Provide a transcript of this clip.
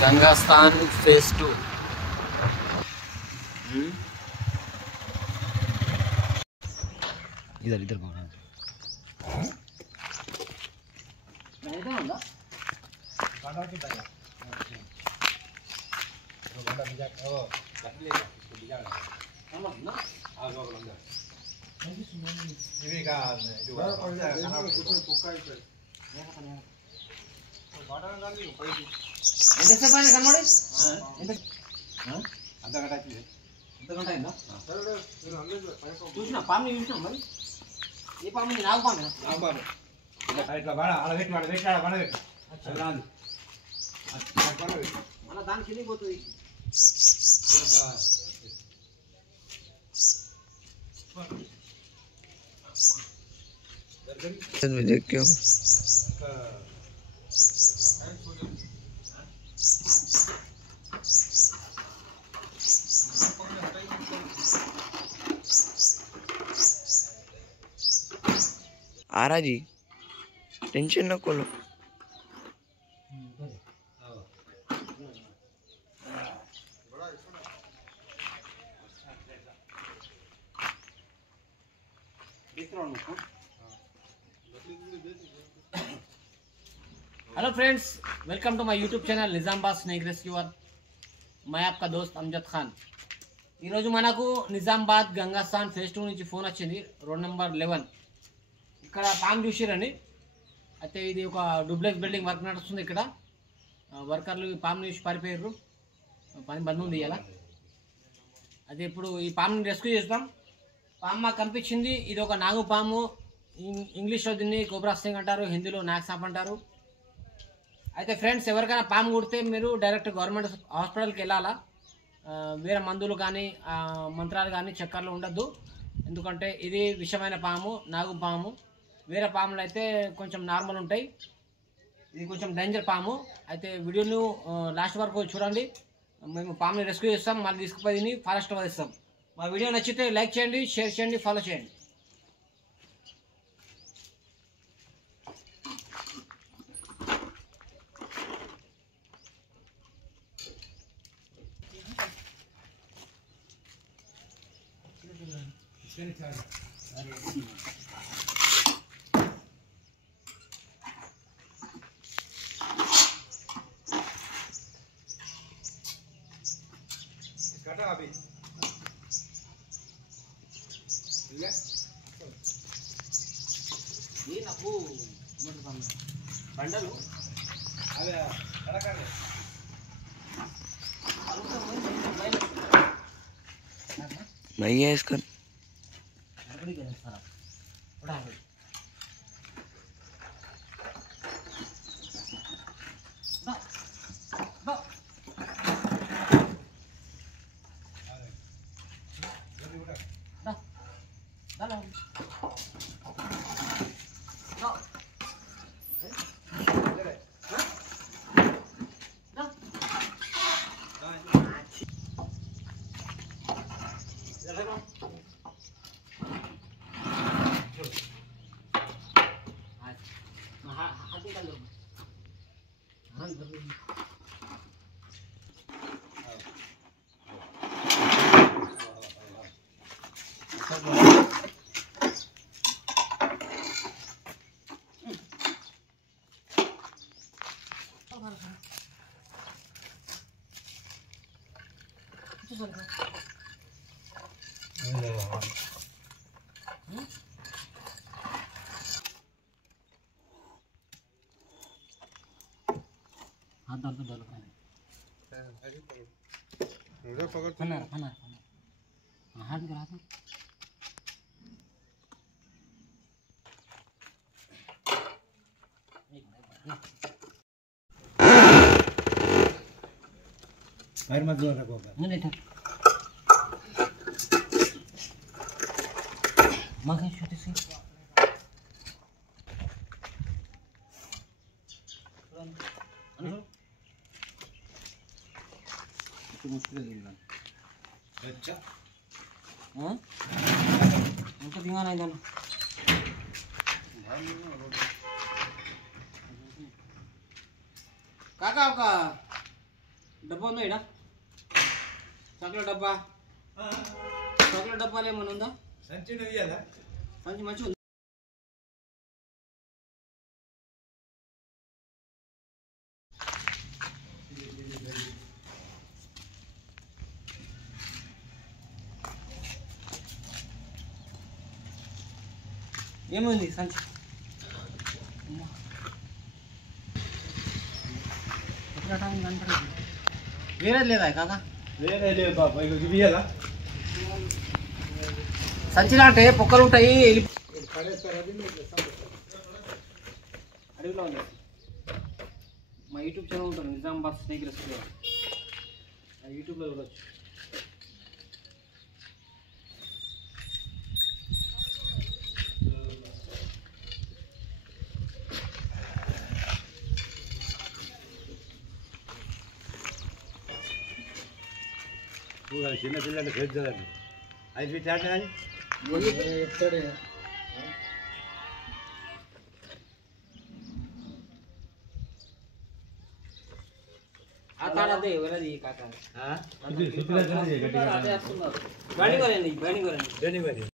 गंगास्थान phase 2। इधर इधर చూసినా పాము చూసినా మరి ఏ పాము నాగు పాము ఇట్లా బాడ అలా పెట్టి వాడు పెట్టాడ బాడ పెట్టి మళ్ళీ దాని కింద పోతుంది क्यों आरा जी टेंशन न को लो hello friends, welcome to my YouTube channel Nizamabad snake rescuer. मैं आपका दोस्त अमजद खान। మనకు నిజామాబాద్ గంగాస్థాన్ ఫేజ్ 2 నుంచి ఫోన్ వచ్చింది, రోడ్ నెంబర్ 11 ఇక్కడ పాము చూసిరండి। అయితే ఇది ఒక డూప్లెక్స్ బిల్డింగ్ వర్క్ నడుస్తుంది। ఇక్కడ వర్కర్లు పాము చూసి పారిపోయారు, పని బంద్ ఉంది ఇలా। అదే ఇప్పుడు ఈ పాముని రెస్క్యూ చేస్తాం। పాము మాకు కనిపించింది, ఇది ఒక నాగు పాము, ఇంగ్లీష్లో దీన్ని కోబ్రా స్నేక్ అంటారు, హిందీలో నాగ్ సాప్ అంటారు। అయితే ఫ్రెండ్స్, ఎవరికైనా పాము కుడితే మీరు డైరెక్ట్ గవర్నమెంట్ హాస్పిటల్కి వెళ్ళాలా, వేరే మందులు కానీ మంత్రాలు కానీ చక్కర్లు ఉండద్దు, ఎందుకంటే ఇది విషమైన పాము, నాగు పాము। వేరే పాములు అయితే కొంచెం నార్మల్ ఉంటాయి, ఇది కొంచెం డేంజర్ పాము। అయితే వీడియోను లాస్ట్ వరకు చూడండి, మేము పాముని రెస్క్యూ చేస్తాం, మళ్ళీ తీసుకుపోయి ఫారెస్ట్ వదిస్తాం। మా వీడియో నచ్చితే లైక్ చేయండి, షేర్ చేయండి, ఫాలో చేయండి। अभी ये నాకు బండలు అదే కడకాలి नहीं है इसका हाथ डाल दो खाना खाना हाथ में हाथ फायर मत जोर रखो नहीं ठीक मागे छोटे से मुश्किल है। अच्छा हाँ उनका ध्यान नहीं जाना काका आपका డబ్బా ఉందా ఇడా చాక్లెట్ డబ్బా చాక్లెట్ డబ్బాలు ఏమైనా ఉందా సంచి మంచిగా ఉంది ఏముంది సంచి వేరేది లేదా కాకా వేరే లేదు బాబా ఇక చూపియాలా సంచిలో అంటే పొక్కలు ఉంటాయి అడవిలో ఉంది మా యూట్యూబ్ ఛానల్ ఉంటుంది నిజామాబాద్ స్నేక్ రెస్క్యూ యూట్యూబ్లో చూడవచ్చు చిన్న పిల్లలు పెద్దదండి అది పెట్టాడు కానీ తాడదే ఎవరది కాక ఇది బ్యాటింగ్ వరండి